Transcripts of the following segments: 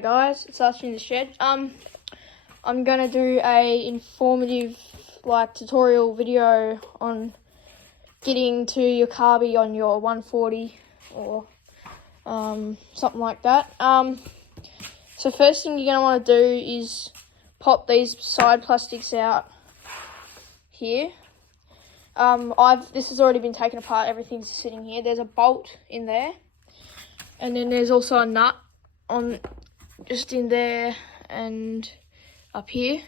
Guys, it's us in the shed. I'm gonna do a informative tutorial video on getting to your carby on your 140 or something like that. So first thing you're gonna want to do is pop these side plastics out here. This has already been taken apart. Everything's sitting here. There's a bolt in there, and then there's also a nut on just in there and up here.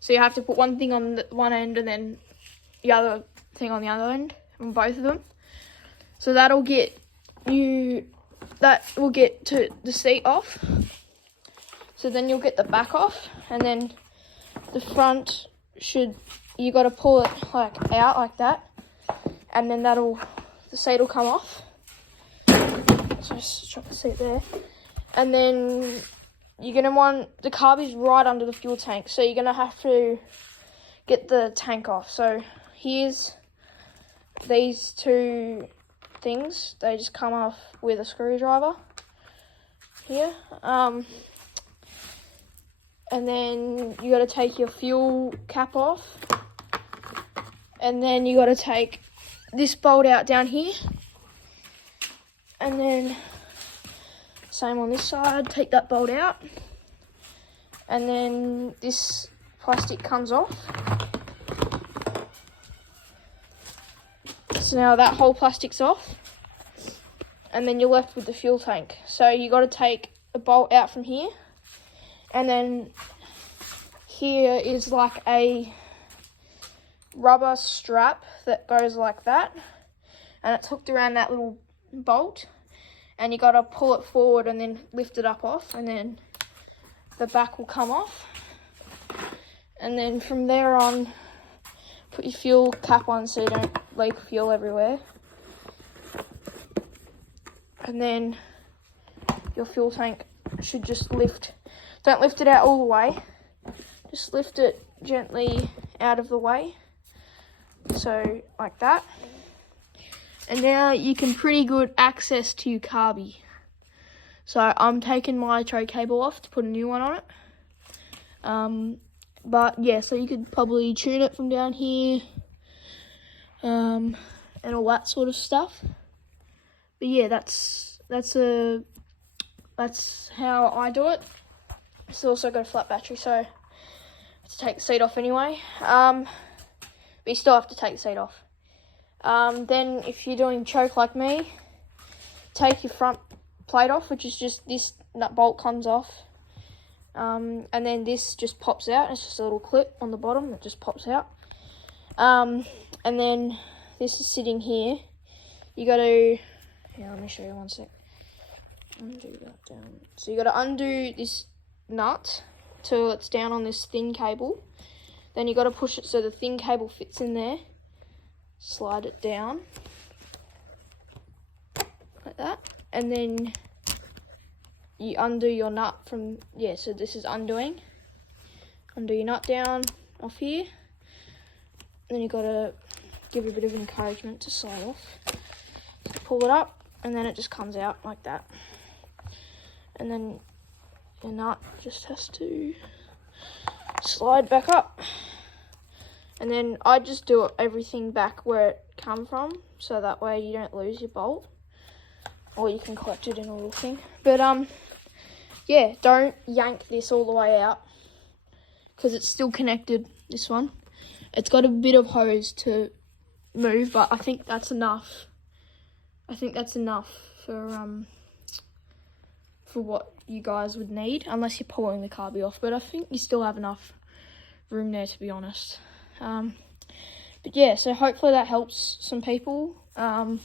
So you have to put one thing on the one end and then the other thing on the other end, on both of them. So that will get to the seat off. So then you'll get the back off, and then the front you got to pull it out like that, and then the seat will come off. So just drop the seat there. And then you're going to want, the carby's right under the fuel tank, so you're going to have to get the tank off. So here's these two things. They just come off with a screwdriver here. And then you got to take your fuel cap off. And then you got to take this bolt out down here. And then same on this side, take that bolt out, and then this plastic comes off. So now that whole plastic's off, and then you're left with the fuel tank. So you got to take a bolt out from here, and then here is like a rubber strap that goes like that, and it's hooked around that little bolt. And you got to pull it forward and then lift it up off, and then the back will come off. And then from there on, put your fuel cap on so you don't leak fuel everywhere. And then your fuel tank should just lift. Don't lift it out all the way. Just lift it gently out of the way. So like that. And now you can pretty good access to your carby. So I'm taking my tray cable off to put a new one on it. But yeah, so you could probably tune it from down here, and all that sort of stuff. But yeah, that's how I do it. It's also got a flat battery, so I have to take the seat off anyway. But you still have to take the seat off. Then if you're doing choke like me, take your front plate off, which is just this nut bolt comes off, and then this just pops out. It's just a little clip on the bottom that just pops out, and then this is sitting here. You got to, let me show you one sec. Undo that down. So you got to undo this nut till it's down on this thin cable. Then you got to push it so the thin cable fits in there. Slide it down like that, and then you undo your nut from, so this is undo your nut down off here. Then you got to give it a bit of encouragement to slide off. So pull it up, and then it just comes out like that, and then your nut just has to slide back up. And then I just do everything back where it come from, so that way you don't lose your bolt, or you can collect it in a little thing. But yeah, don't yank this all the way out, because it's still connected, this one. It's got a bit of hose to move, but I think that's enough. I think that's enough for what you guys would need, unless you're pulling the carby off. But I think you still have enough room there, to be honest. But yeah, so hopefully that helps some people. And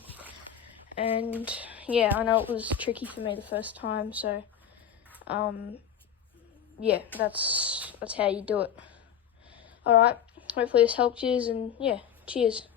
yeah, I know it was tricky for me the first time, so yeah, that's how you do it. Alright, hopefully this helped you, and yeah, cheers.